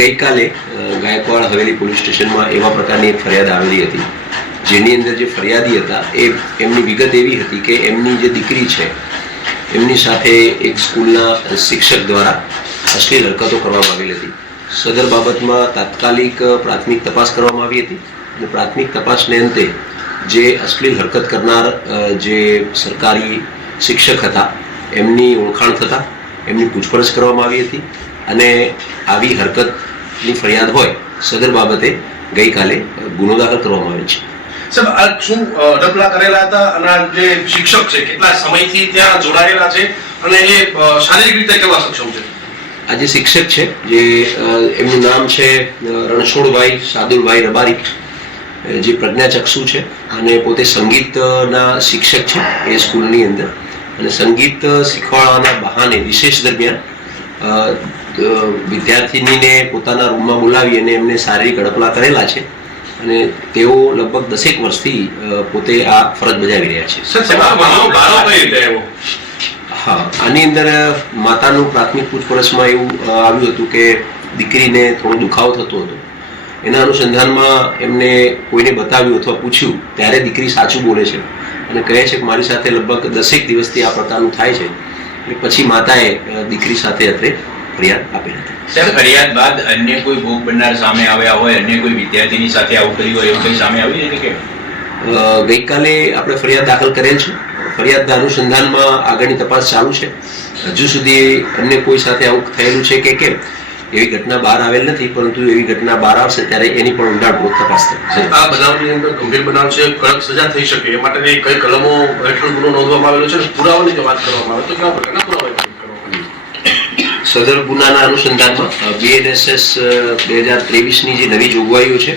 ગઈકાલે ગાયકવાડ હવેલી પોલીસ સ્ટેશનમાં એવા પ્રકારની એક ફરિયાદ આવેલી હતી. જેની અંદર જે ફરિયાદી હતા, એ એમની વિગત એવી હતી કે એમની જે દીકરી છે, એમની સાથે એક સ્કૂલના શિક્ષક દ્વારા અશ્લીલ હરકતો કરવામાં આવેલી હતી. સદર બાબતમાં તાત્કાલિક પ્રાથમિક તપાસ કરવામાં આવી હતી અને પ્રાથમિક તપાસને અંતે જે અશ્લીલ હરકત કરનાર જે સરકારી શિક્ષક હતા, એમની ઓળખાણ થતાં એમની પૂછપરછ કરવામાં આવી હતી અને આવી હરકતની ફરિયાદ હોય સદર બાબતે ગઈકાલે ગુનો દાખલ કરવામાં આવ્યો છે. સાહેબ આ શું અ, ડપલા કરેલા હતા અને જે શિક્ષક છે કેટલા સમયથી ત્યાં જોડાયેલા છે અને એ શારીરિક રીતે કેવા સક્ષમ છે? આ જે શિક્ષક છે જે એમનું નામ છે રણછોડભાઈ સાદુલભાઈ રબારી જે પ્રજ્ઞાચક્ષુ છે અને પોતે સંગીતના શિક્ષક છે એ સ્કૂલની અંદર. અને સંગીત શીખવાડવાના બહાને વિશેષ દરમિયાન વિદ્યાર્થિનીને પોતાના રૂમમાં બોલાવી અને એમને શારીરિક અડપલા કરેલા છે. અને તેઓ લગભગ દસેક વર્ષથી પોતે આ ફરજ બજાવી રહ્યા છે. હા આની અંદર માતાનું પ્રાથમિક પૂછપરછમાં એવું આવ્યું હતું કે દીકરીને થોડો દુખાવો થતો હતો. એના અનુસંધાનમાં એમને કોઈને બતાવ્યું અથવા પૂછ્યું ત્યારે દીકરી સાચું બોલે છે. અને કહે છે કે મારી સાથે લગભગ દસેક દિવસથી આ પ્રકારનું થાય છે. એટલે પછી માતાએ દીકરી સાથે અત્રે ફરિયાદ આપી હતી. સર ફરિયાદ બાદ અન્ય કોઈ ભોગ બનનાર સામે આવ્યા હોય અન્ય કોઈ વિદ્યાર્થીની સાથે આવું કર્યું હોય એવું કંઈ સામે આવ્યું છે કે ગઈકાલે આપણે ફરિયાદ દાખલ કરેલ છે. ફરિયાદના અનુસંધાનમાં આગળની તપાસ ચાલુ છે. હજુ સુધી અન્ય કોઈ સાથે આવું થયેલું છે કે કેમ? એવી ઘટના બહાર આવેલ નથી પરંતુ એવી ઘટના બહાર આવશે ત્યારે એની પણ ઊંડાણપૂર્વક તપાસ થશે. આ બનાવની અંદર ગંભીર બનાવ છે કડક સજા થઈ શકે એ માટેની કઈ કલમો હેઠળ ગુનો નોંધવામાં આવેલો છે? પુરાવાની જો વાત કરવામાં આવે તો કેવા પ્રકારના પુરાવા આવે? સદર ગુનાના અનુસંધાનમાં બીએનએસએસ બે હજાર ત્રેવીસની જે નવી જોગવાઈઓ છે,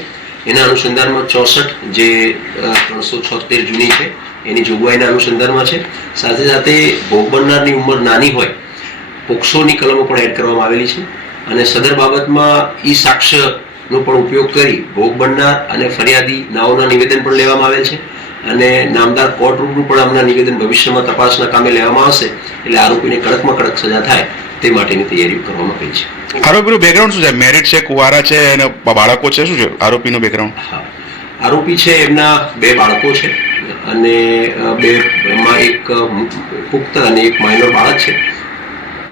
એના અનુસંધાનમાં ચોસઠ જે ત્રણસો છોતેર જૂની છે, એની જોગવાઈના અનુસંધાનમાં છે. સાથે સાથે ભોગ બનનારની ઉંમર નાની હોય, પોક્સોની કલમો પણ એડ કરવામાં આવેલી છે અને સદર બાબતમાં ઈ સાક્ષ્યનો પણ ઉપયોગ કરી ભોગ બનનાર અને ફરિયાદી નાઓના નિવેદન પણ લેવામાં આવેલ છે અને નામદાર કોર્ટ રૂમનું પણ આમના નિવેદન ભવિષ્યમાં તપાસના કામે લેવામાં આવશે એટલે આરોપીને કડકમાં કડક સજા થાય. તે માટેની તૈયારીઓ કરવામાં આવી છે. આરોપીનું બેકગ્રાઉન્ડ શું છે? મેરિટ છે કુવારા છે અને બાળકો છે? શું છે આરોપીનું બેકગ્રાઉન્ડ હા. આરોપી છે એમના બે બાળકો છે અને બે એમાં એક પુખ્ત અને એક માઇનર બાળક છે.